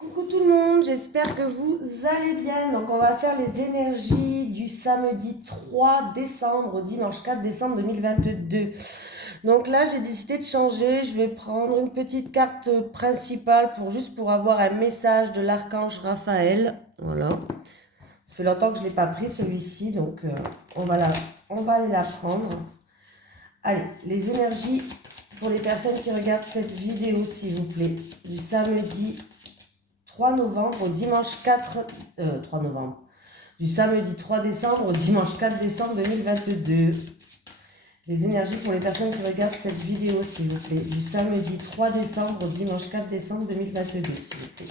Coucou tout le monde, j'espère que vous allez bien. Donc on va faire les énergies du samedi 3 décembre au dimanche 4 décembre 2022. Donc là j'ai décidé de changer, je vais prendre une petite carte principale pour avoir un message de l'archange Raphaël. Voilà. Ça fait longtemps que je ne l'ai pas pris celui-ci, donc on va aller la prendre. Allez, les énergies pour les personnes qui regardent cette vidéo s'il vous plaît, du samedi 3 novembre au dimanche 3 novembre. Du samedi 3 décembre au dimanche 4 décembre 2022. Les énergies pour les personnes qui regardent cette vidéo, s'il vous plaît. Du samedi 3 décembre au dimanche 4 décembre 2022, s'il vous plaît.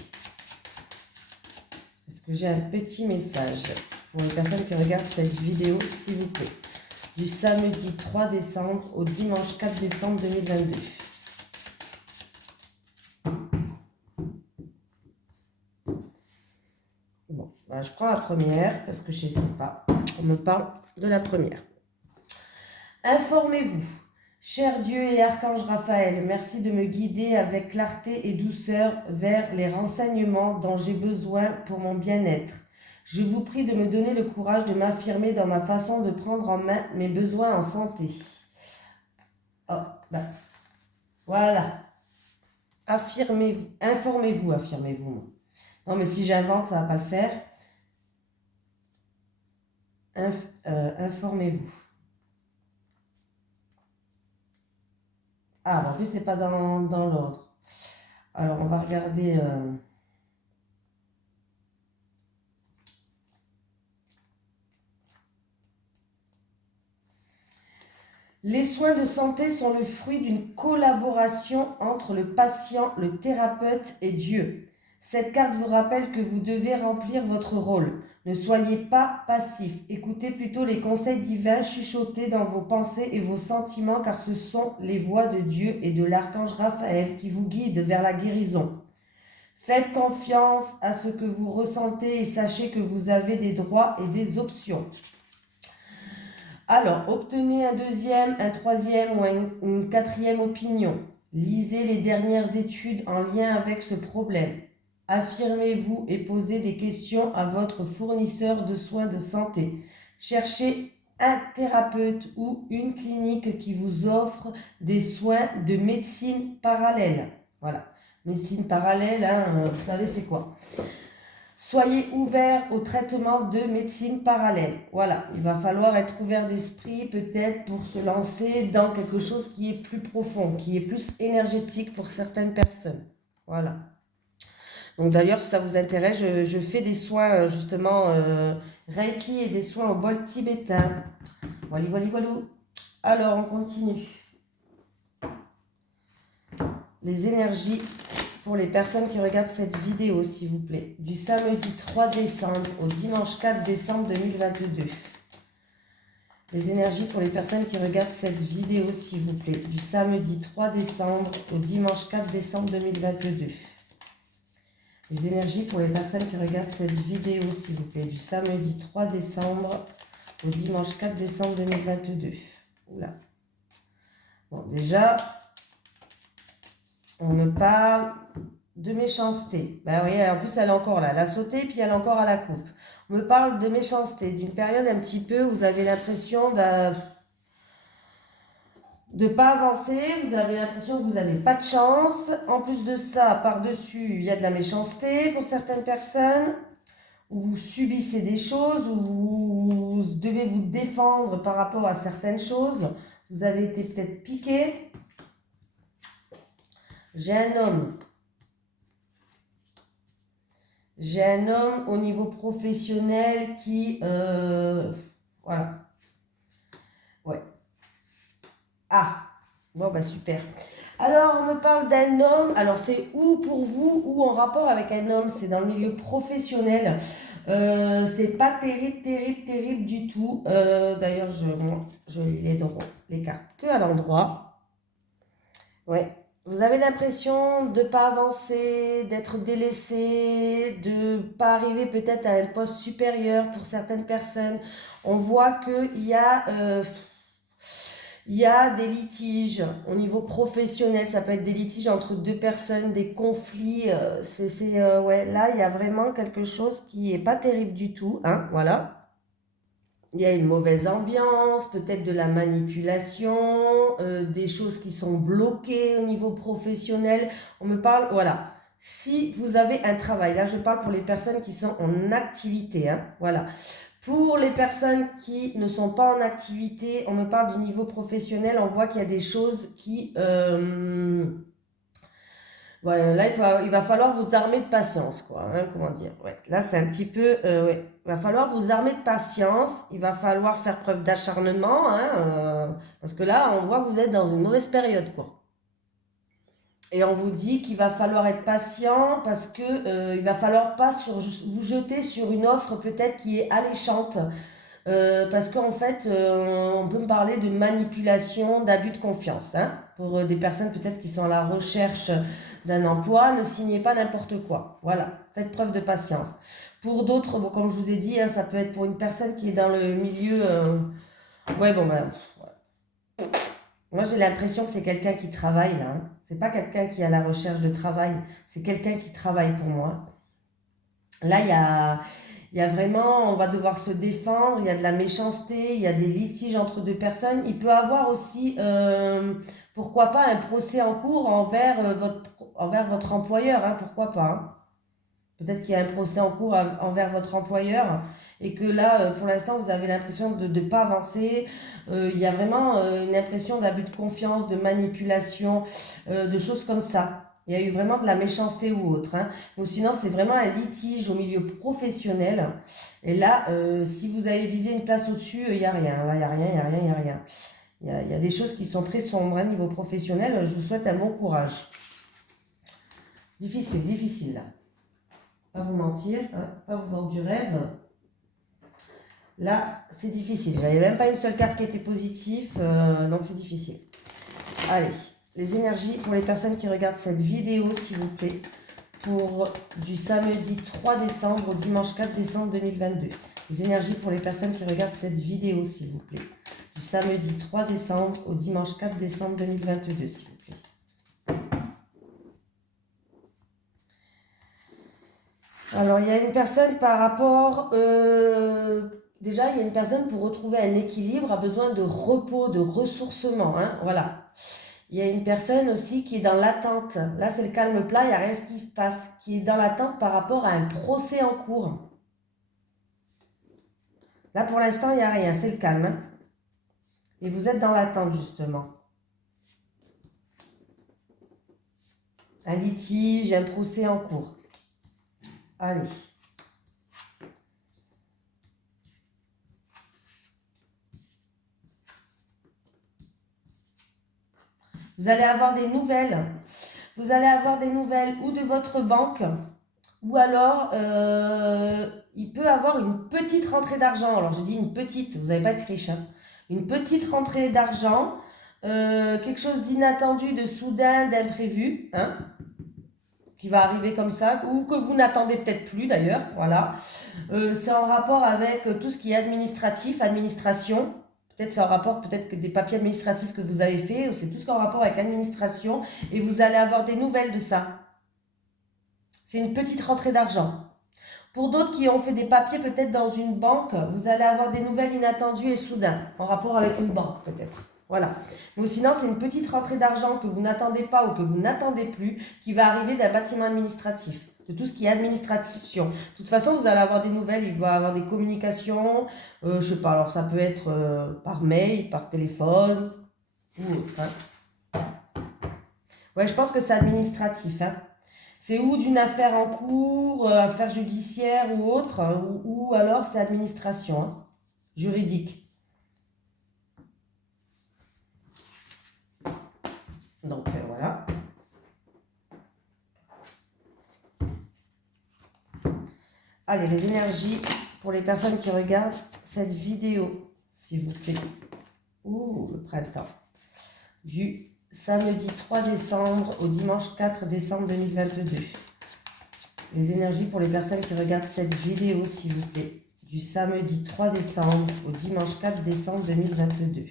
Est-ce que j'ai un petit message pour les personnes qui regardent cette vidéo, s'il vous plaît. Du samedi 3 décembre au dimanche 4 décembre 2022. Bon, ben je prends la première parce que je ne sais pas. On me parle de la première. Informez-vous. Cher Dieu et Archange Raphaël, merci de me guider avec clarté et douceur vers les renseignements dont j'ai besoin pour mon bien-être. Je vous prie de me donner le courage de m'affirmer dans ma façon de prendre en main mes besoins en santé. Oh, ben, voilà. Affirmez-vous, informez-vous. Non, mais si j'invente, ça ne va pas le faire. Informez-vous. Ah, en plus, c'est pas dans l'ordre. Alors, on va regarder. Les soins de santé sont le fruit d'une collaboration entre le patient, le thérapeute et Dieu. Cette carte vous rappelle que vous devez remplir votre rôle. Ne soyez pas passif. Écoutez plutôt les conseils divins chuchotés dans vos pensées et vos sentiments car ce sont les voix de Dieu et de l'archange Raphaël qui vous guident vers la guérison. Faites confiance à ce que vous ressentez et sachez que vous avez des droits et des options. Alors, obtenez un deuxième, un troisième ou une quatrième opinion. Lisez les dernières études en lien avec ce problème. Affirmez-vous et posez des questions à votre fournisseur de soins de santé. Cherchez un thérapeute ou une clinique qui vous offre des soins de médecine parallèle. Voilà, médecine parallèle, vous savez c'est quoi. Soyez ouverts au traitement de médecine parallèle. Voilà, il va falloir être ouvert d'esprit peut-être pour se lancer dans quelque chose qui est plus profond, qui est plus énergétique pour certaines personnes. Voilà. Donc d'ailleurs, si ça vous intéresse, je fais des soins justement Reiki et des soins au bol tibétain. Voilà. Alors, on continue. Les énergies pour les personnes qui regardent cette vidéo, s'il vous plaît, du samedi 3 décembre au dimanche 4 décembre 2022. Les énergies pour les personnes qui regardent cette vidéo, s'il vous plaît, du samedi 3 décembre au dimanche 4 décembre 2022. Les énergies pour les personnes qui regardent cette vidéo, s'il vous plaît, du samedi 3 décembre au dimanche 4 décembre 2022. Oula. Bon, déjà, on me parle de méchanceté. Ben oui, en plus, elle est encore là. Elle a sauté, puis elle est encore à la coupe. On me parle de méchanceté, d'une période un petit peu où vous avez l'impression de ne pas avancer, vous avez l'impression que vous n'avez pas de chance. En plus de ça, par-dessus, il y a de la méchanceté pour certaines personnes, où vous subissez des choses, où vous devez vous défendre par rapport à certaines choses. Vous avez été peut-être piqué. J'ai un homme au niveau professionnel qui... voilà. Ouais. Ah, bon bah super. Alors, on me parle d'un homme. Alors, c'est ou pour vous ou en rapport avec un homme. C'est dans le milieu professionnel. C'est pas terrible du tout. D'ailleurs, je lis les cartes que à l'endroit. Ouais. Vous avez l'impression de ne pas avancer, d'être délaissé, de ne pas arriver peut-être à un poste supérieur pour certaines personnes. On voit qu'il y a... Il y a des litiges au niveau professionnel, ça peut être des litiges entre deux personnes, des conflits. Ouais, là, il y a vraiment quelque chose qui est pas terrible du tout, hein, voilà. Il y a une mauvaise ambiance, peut-être de la manipulation, des choses qui sont bloquées au niveau professionnel. On me parle, voilà. Si vous avez un travail, là je parle pour les personnes qui sont en activité, hein, voilà. Pour les personnes qui ne sont pas en activité, on me parle du niveau professionnel, on voit qu'il y a des choses qui... ouais, là, il va falloir vous armer de patience, quoi, hein, comment dire. Ouais, là, c'est un petit peu... ouais. Il va falloir vous armer de patience, il va falloir faire preuve d'acharnement, hein, parce que là, on voit que vous êtes dans une mauvaise période, quoi. Et on vous dit qu'il va falloir être patient parce que il va falloir pas vous jeter sur une offre peut-être qui est alléchante. Parce qu'en fait, on peut me parler de manipulation, d'abus de confiance. Hein, pour des personnes peut-être qui sont à la recherche d'un emploi, ne signez pas n'importe quoi. Voilà, faites preuve de patience. Pour d'autres, bon, comme je vous ai dit, hein, ça peut être pour une personne qui est dans le milieu... ouais, bon, ben... Moi, j'ai l'impression que c'est quelqu'un qui travaille, là. Hein. C'est pas quelqu'un qui est à la recherche de travail. C'est quelqu'un qui travaille pour moi. Là, il y a vraiment, on va devoir se défendre, il y a de la méchanceté, il y a des litiges entre deux personnes. Il peut avoir aussi, pourquoi pas, un procès en cours envers votre employeur, hein, pourquoi pas. Hein. Peut-être qu'il y a un procès en cours envers votre employeur et que là, pour l'instant, vous avez l'impression de ne pas avancer. Il y a vraiment une impression d'abus de confiance, de manipulation, de choses comme ça. Il y a eu vraiment de la méchanceté ou autre. Hein. Ou sinon, c'est vraiment un litige au milieu professionnel. Et là, si vous avez visé une place au-dessus, il n'y a rien. Là, il n'y a rien, il n'y a rien, il n'y a rien. Il y a des choses qui sont très sombres à niveau professionnel. Je vous souhaite un bon courage. Difficile, difficile là. Pas vous mentir, hein, pas vous vendre du rêve. Là, c'est difficile. Il n'y avait même pas une seule carte qui était positive, donc c'est difficile. Allez, les énergies pour les personnes qui regardent cette vidéo, s'il vous plaît, pour du samedi 3 décembre au dimanche 4 décembre 2022. Les énergies pour les personnes qui regardent cette vidéo, s'il vous plaît, du samedi 3 décembre au dimanche 4 décembre 2022, s'il vous plaît. Alors, il y a une personne par rapport... déjà, il y a une personne pour retrouver un équilibre, a besoin de repos, de ressourcement. Hein, voilà. Il y a une personne aussi qui est dans l'attente. Là, c'est le calme plat, il n'y a rien qui se passe. Qui est dans l'attente par rapport à un procès en cours. Là, pour l'instant, il n'y a rien. C'est le calme. Hein. Et vous êtes dans l'attente, justement. Un litige, un procès en cours. Allez. Vous allez avoir des nouvelles. Vous allez avoir des nouvelles ou de votre banque, ou alors il peut avoir une petite rentrée d'argent. Alors je dis une petite, vous n'allez pas être riche. Hein. Une petite rentrée d'argent, quelque chose d'inattendu, de soudain, d'imprévu. Hein, qui va arriver comme ça, ou que vous n'attendez peut-être plus d'ailleurs, voilà. C'est en rapport avec tout ce qui est administratif, administration, peut-être c'est en rapport, peut-être que des papiers administratifs que vous avez fait, c'est tout ce qui est en rapport avec administration, et vous allez avoir des nouvelles de ça. C'est une petite rentrée d'argent. Pour d'autres qui ont fait des papiers peut-être dans une banque, vous allez avoir des nouvelles inattendues et soudain, en rapport avec une banque peut-être. Voilà. Mais sinon, c'est une petite rentrée d'argent que vous n'attendez pas ou que vous n'attendez plus qui va arriver d'un bâtiment administratif, de tout ce qui est administration. De toute façon, vous allez avoir des nouvelles, il va y avoir des communications, je sais pas, alors ça peut être par mail, par téléphone, ou autre. Hein. Ouais, je pense que c'est administratif. Hein. C'est ou d'une affaire en cours, affaire judiciaire ou autre, ou alors c'est administration, hein, juridique. Donc voilà. Allez, les énergies pour les personnes qui regardent cette vidéo, s'il vous plaît. Ouh, le printemps. Du samedi 3 décembre au dimanche 4 décembre 2022. Les énergies pour les personnes qui regardent cette vidéo, s'il vous plaît. Du samedi 3 décembre au dimanche 4 décembre 2022.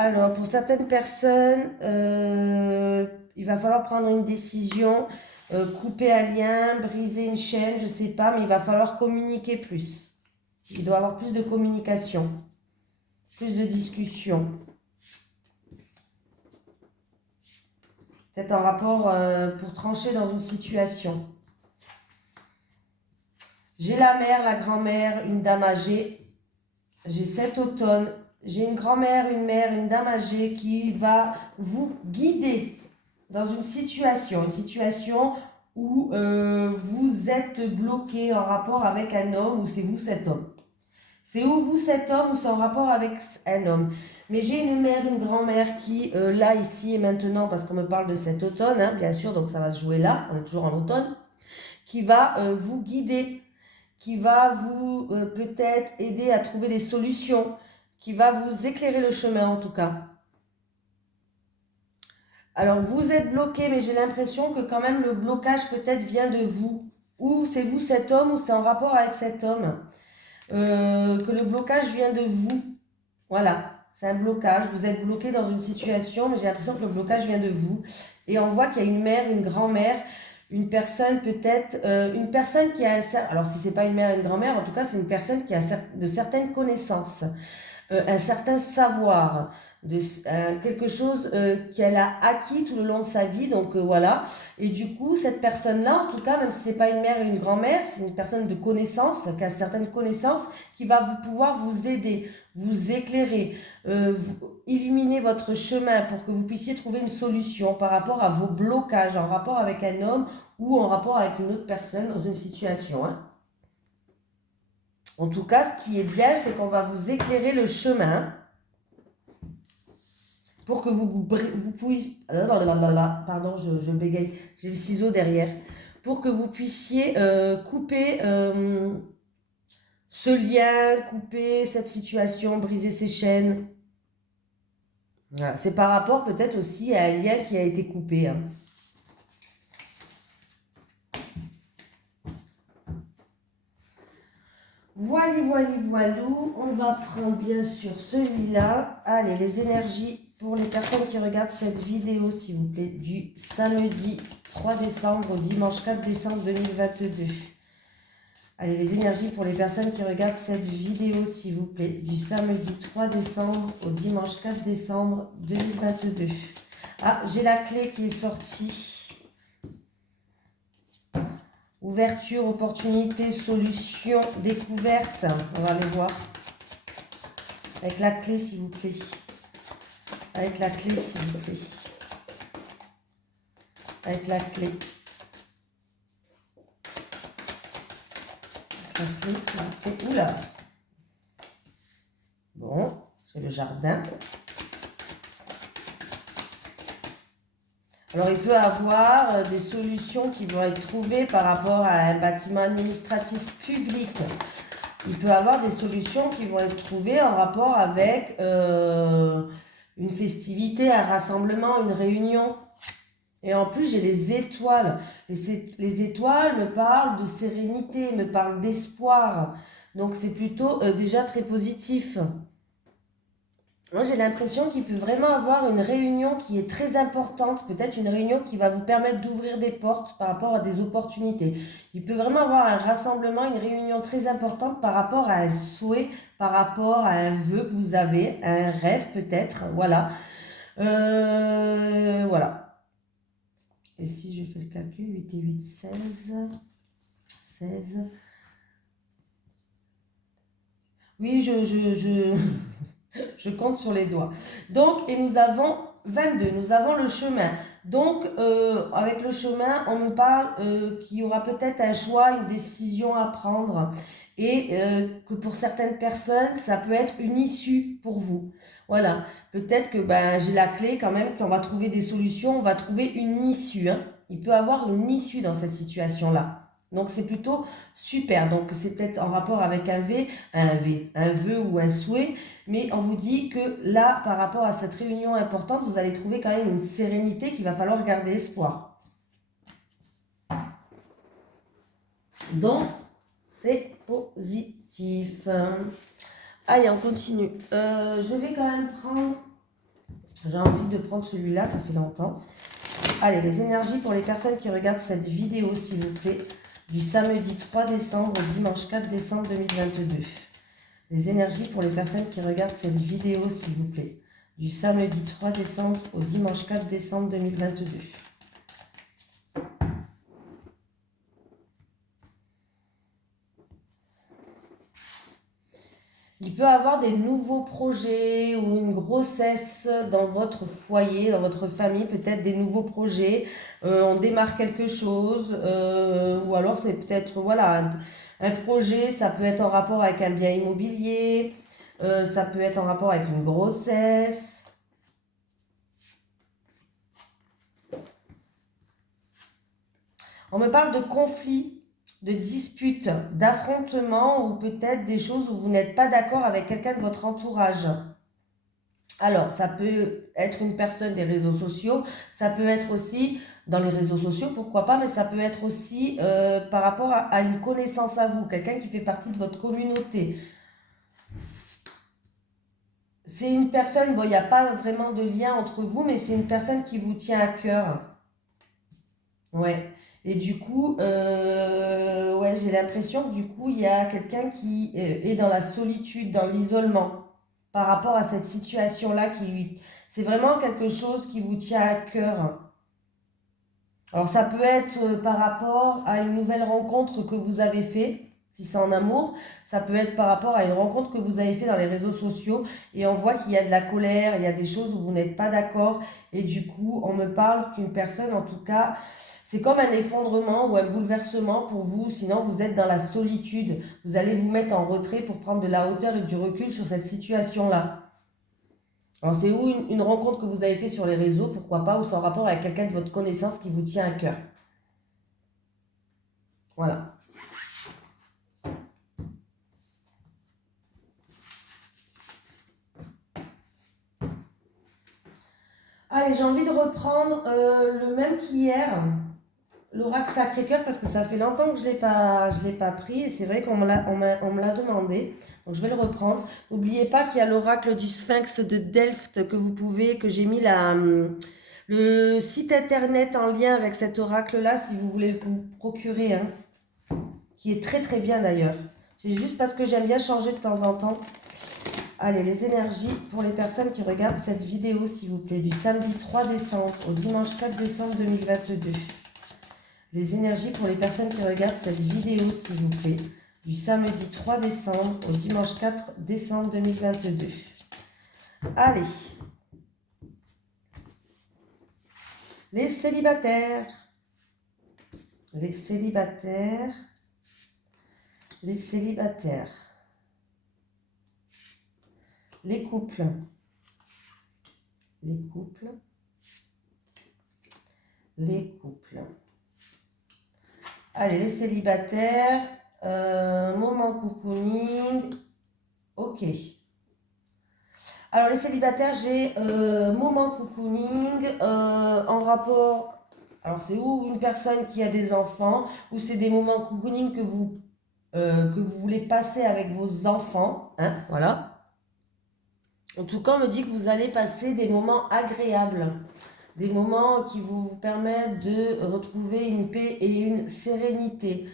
Alors, pour certaines personnes, il va falloir prendre une décision, couper un lien, briser une chaîne, je ne sais pas, mais il va falloir communiquer plus. Il doit y avoir plus de communication, plus de discussion. Peut-être un rapport pour trancher dans une situation. J'ai la mère, la grand-mère, une dame âgée. J'ai cet automne. J'ai une grand-mère, une mère, une dame âgée qui va vous guider dans une situation où vous êtes bloqué en rapport avec un homme ou c'est vous cet homme. C'est ou vous cet homme ou c'est en rapport avec un homme. Mais j'ai une mère, une grand-mère qui, là, ici et maintenant, parce qu'on me parle de cet automne, hein, bien sûr, donc ça va se jouer là, on est toujours en automne, qui va vous guider, qui va vous peut-être aider à trouver des solutions, qui va vous éclairer le chemin en tout cas. Alors vous êtes bloqué, mais j'ai l'impression que quand même le blocage peut-être vient de vous. Ou c'est vous cet homme, ou c'est en rapport avec cet homme. Que le blocage vient de vous. Voilà, c'est un blocage. Vous êtes bloqué dans une situation, mais j'ai l'impression que le blocage vient de vous. Et on voit qu'il y a une mère, une grand-mère, une personne peut-être, une personne qui a un certain... Alors si c'est pas une mère et une grand-mère, en tout cas c'est une personne qui a de certaines connaissances, un certain savoir, quelque chose qu'elle a acquis tout le long de sa vie, donc voilà. Et du coup, cette personne-là, en tout cas, même si c'est pas une mère et une grand-mère, c'est une personne de connaissance, qui a certaines connaissances, qui va pouvoir vous aider, vous éclairer, illuminer votre chemin pour que vous puissiez trouver une solution par rapport à vos blocages, en rapport avec un homme ou en rapport avec une autre personne dans une situation, hein. En tout cas, ce qui est bien, c'est qu'on va vous éclairer le chemin pour que vous puissiez... Pardon, je bégaye, j'ai le ciseau derrière. Pour que vous puissiez couper ce lien, couper cette situation, briser ces chaînes. Voilà. C'est par rapport peut-être aussi à un lien qui a été coupé, hein. Voilou. On va prendre bien sûr celui-là. Allez, les énergies pour les personnes qui regardent cette vidéo, s'il vous plaît, du samedi 3 décembre au dimanche 4 décembre 2022. Allez, les énergies pour les personnes qui regardent cette vidéo, s'il vous plaît, du samedi 3 décembre au dimanche 4 décembre 2022. Ah, j'ai la clé qui est sortie. Ouverture, opportunité, solution, découverte. On va aller voir. Avec la clé, s'il vous plaît. Avec la clé, s'il vous plaît. Avec la clé. Avec la clé, s'il vous plaît. Oula. Bon, j'ai le jardin. Alors, il peut y avoir des solutions qui vont être trouvées par rapport à un bâtiment administratif public. Il peut y avoir des solutions qui vont être trouvées en rapport avec une festivité, un rassemblement, une réunion. Et en plus, j'ai les étoiles. Les étoiles me parlent de sérénité, me parlent d'espoir. Donc, c'est plutôt déjà très positif. Moi, j'ai l'impression qu'il peut vraiment avoir une réunion qui est très importante, peut-être une réunion qui va vous permettre d'ouvrir des portes par rapport à des opportunités. Il peut vraiment avoir un rassemblement, une réunion très importante par rapport à un souhait, par rapport à un vœu que vous avez, à un rêve peut-être, voilà. Voilà. Et si je fais le calcul, 8 et 8, 16, 16... Oui, je compte sur les doigts. Donc, et nous avons 22, nous avons le chemin. Donc, avec le chemin, on me parle qu'il y aura peut-être un choix, une décision à prendre. Et que pour certaines personnes, ça peut être une issue pour vous. Voilà. Peut-être que j'ai la clé quand même, qu'on va trouver des solutions, on va trouver une issue, hein. Il peut y avoir une issue dans cette situation-là. Donc, c'est plutôt super. Donc, c'est peut-être en rapport avec un vœu ou un souhait. Mais on vous dit que là, par rapport à cette réunion importante, vous allez trouver quand même une sérénité qu'il va falloir garder espoir. Donc, c'est positif. Allez, on continue. Je vais quand même prendre J'ai envie de prendre celui-là, ça fait longtemps. Allez, les énergies pour les personnes qui regardent cette vidéo, s'il vous plaît, du samedi 3 décembre au dimanche 4 décembre 2022. Les énergies pour les personnes qui regardent cette vidéo, s'il vous plaît, du samedi 3 décembre au dimanche 4 décembre 2022. Il peut y avoir des nouveaux projets ou une grossesse dans votre foyer, dans votre famille, peut-être des nouveaux projets. On démarre quelque chose ou alors c'est peut-être voilà, un projet, ça peut être en rapport avec un bien immobilier, ça peut être en rapport avec une grossesse. On me parle de conflits, de disputes, d'affrontements ou peut-être des choses où vous n'êtes pas d'accord avec quelqu'un de votre entourage. Alors, ça peut être une personne des réseaux sociaux, ça peut être aussi dans les réseaux sociaux, pourquoi pas, mais ça peut être aussi par rapport à une connaissance à vous, quelqu'un qui fait partie de votre communauté. C'est une personne, bon, il n'y a pas vraiment de lien entre vous, mais c'est une personne qui vous tient à cœur. Ouais. Et du coup, ouais, j'ai l'impression que du coup, il y a quelqu'un qui est dans la solitude, dans l'isolement, par rapport à cette situation-là qui lui... C'est vraiment quelque chose qui vous tient à cœur. Alors, ça peut être par rapport à une nouvelle rencontre que vous avez fait, si c'est en amour. Ça peut être par rapport à une rencontre que vous avez fait dans les réseaux sociaux. Et on voit qu'il y a de la colère, il y a des choses où vous n'êtes pas d'accord. Et du coup, on me parle qu'une personne, en tout cas, c'est comme un effondrement ou un bouleversement pour vous. Sinon, vous êtes dans la solitude. Vous allez vous mettre en retrait pour prendre de la hauteur et du recul sur cette situation-là. Alors, c'est où une rencontre que vous avez fait sur les réseaux, pourquoi pas, ou c'est en rapport avec quelqu'un de votre connaissance qui vous tient à cœur. Voilà. Allez, j'ai envie de reprendre le même qu'hier, l'oracle Sacré-Cœur, parce que ça fait longtemps que je l'ai pas pris, et c'est vrai qu'on me l'a demandé, donc je vais le reprendre. N'oubliez pas qu'il y a l'oracle du Sphinx de Delft que j'ai mis le site internet en lien avec cet oracle-là, si vous voulez le procurer, hein, qui est très très bien d'ailleurs. C'est juste parce que j'aime bien changer de temps en temps. Allez, les énergies pour les personnes qui regardent cette vidéo, s'il vous plaît, du samedi 3 décembre au dimanche 4 décembre 2022. Les énergies pour les personnes qui regardent cette vidéo, s'il vous plaît, du samedi 3 décembre au dimanche 4 décembre 2022. Allez. Les célibataires. Les célibataires. Les célibataires. Les couples. Les couples. Les couples. Allez, les célibataires. Moment cocooning. Ok. Alors, les célibataires, j'ai moment cocooning en rapport... Alors, c'est ou une personne qui a des enfants, ou c'est des moments cocooning que vous voulez passer avec vos enfants. Hein, voilà. En tout cas, on me dit que vous allez passer des moments agréables, des moments qui vous permettent de retrouver une paix et une sérénité.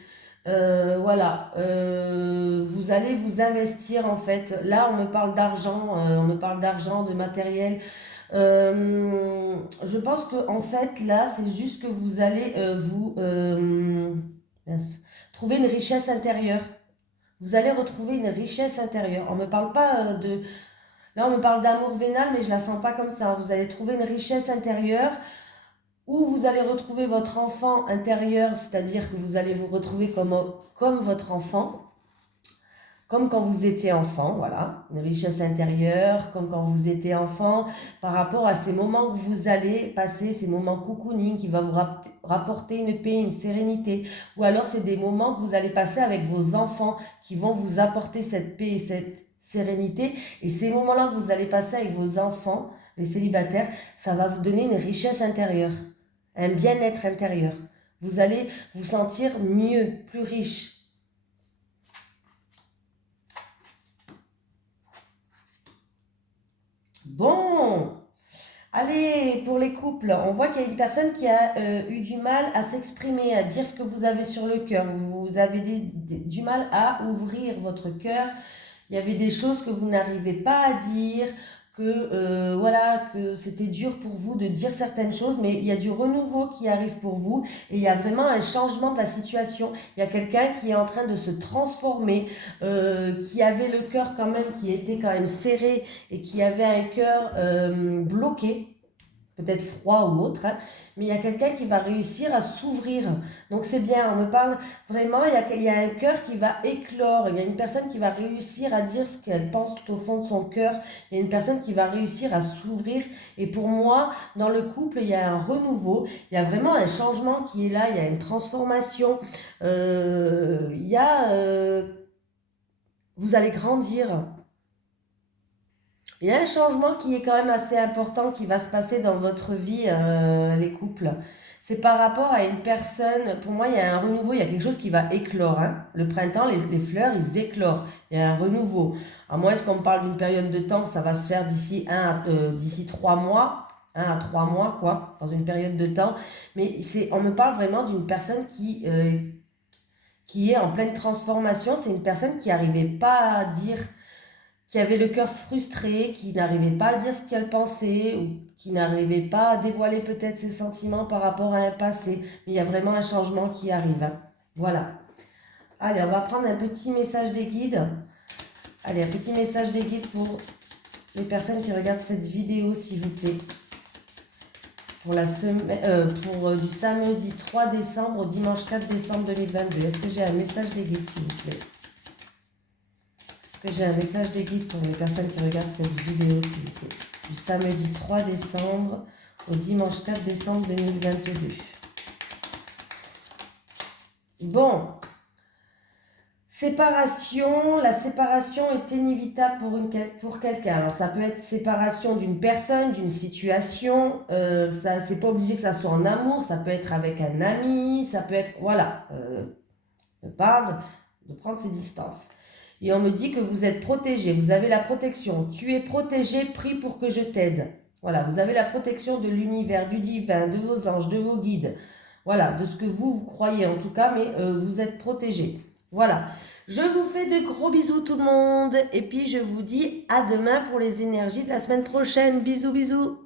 Voilà, vous allez vous investir en fait. Là, on me parle d'argent, de matériel. Je pense que en fait, là, c'est juste que vous allez trouver une richesse intérieure. Vous allez retrouver une richesse intérieure. On me parle pas de Là, on me parle d'amour vénal, mais je la sens pas comme ça. Vous allez trouver une richesse intérieure où vous allez retrouver votre enfant intérieur, c'est-à-dire que vous allez vous retrouver comme votre enfant, comme quand vous étiez enfant, voilà, une richesse intérieure, comme quand vous étiez enfant, par rapport à ces moments que vous allez passer, ces moments cocooning qui va vous rapporter une paix, une sérénité, ou alors c'est des moments que vous allez passer avec vos enfants qui vont vous apporter cette paix et cette sérénité, et ces moments-là que vous allez passer avec vos enfants, les célibataires, ça va vous donner une richesse intérieure, un bien-être intérieur. Vous allez vous sentir mieux, plus riche. Bon, Allez, pour les couples, on voit qu'il y a une personne qui a eu du mal à s'exprimer, à dire ce que vous avez sur le cœur. Vous avez du mal à ouvrir votre cœur. Il y avait des choses que vous n'arrivez pas à dire, voilà, que c'était dur pour vous de dire certaines choses, mais il y a du renouveau qui arrive pour vous et il y a vraiment un changement de la situation. Il y a quelqu'un qui est en train de se transformer, qui avait le cœur quand même, qui était quand même serré et qui avait un cœur bloqué, peut-être froid ou autre, hein, mais il y a quelqu'un qui va réussir à s'ouvrir. Donc c'est bien, on me parle vraiment, il y a un cœur qui va éclore, il y a une personne qui va réussir à dire ce qu'elle pense tout au fond de son cœur, il y a une personne qui va réussir à s'ouvrir. Et pour moi, dans le couple, il y a un renouveau, il y a vraiment un changement qui est là, il y a une transformation, il y a... vous allez grandir. Il y a un changement qui est quand même assez important qui va se passer dans votre vie, les couples. C'est par rapport à une personne, pour moi, il y a un renouveau, il y a quelque chose qui va éclore, hein. Le printemps, les fleurs, ils éclorent. Il y a un renouveau. À moins qu'on me parle d'une période de temps, ça va se faire d'ici 3 mois, 1 à 3 mois, quoi, dans une période de temps. Mais on me parle vraiment d'une personne qui est en pleine transformation. C'est une personne qui n'arrivait pas à dire, qui avait le cœur frustré, qui n'arrivait pas à dire ce qu'elle pensait, ou qui n'arrivait pas à dévoiler peut-être ses sentiments par rapport à un passé. Mais il y a vraiment un changement qui arrive, hein. Voilà. Allez, on va prendre un petit message des guides. Allez, un petit message des guides pour les personnes qui regardent cette vidéo, s'il vous plaît. Pour du samedi 3 décembre au dimanche 4 décembre 2022. Est-ce que j'ai un message des guides, s'il vous plaît? J'ai un message des guides pour les personnes qui regardent cette vidéo, s'il vous plaît. Du samedi 3 décembre au dimanche 4 décembre 2022. Bon. Séparation. La séparation est inévitable pour quelqu'un. Alors, ça peut être séparation d'une personne, d'une situation. C'est pas obligé que ça soit en amour. Ça peut être avec un ami. Ça peut être... Voilà. On parle de prendre ses distances. Et on me dit que vous êtes protégé, vous avez la protection. Tu es protégé, prie pour que je t'aide. Voilà, vous avez la protection de l'univers, du divin, de vos anges, de vos guides. Voilà, de ce que vous croyez en tout cas, mais vous êtes protégé. Voilà. Je vous fais de gros bisous tout le monde. Et puis je vous dis à demain pour les énergies de la semaine prochaine. Bisous, bisous.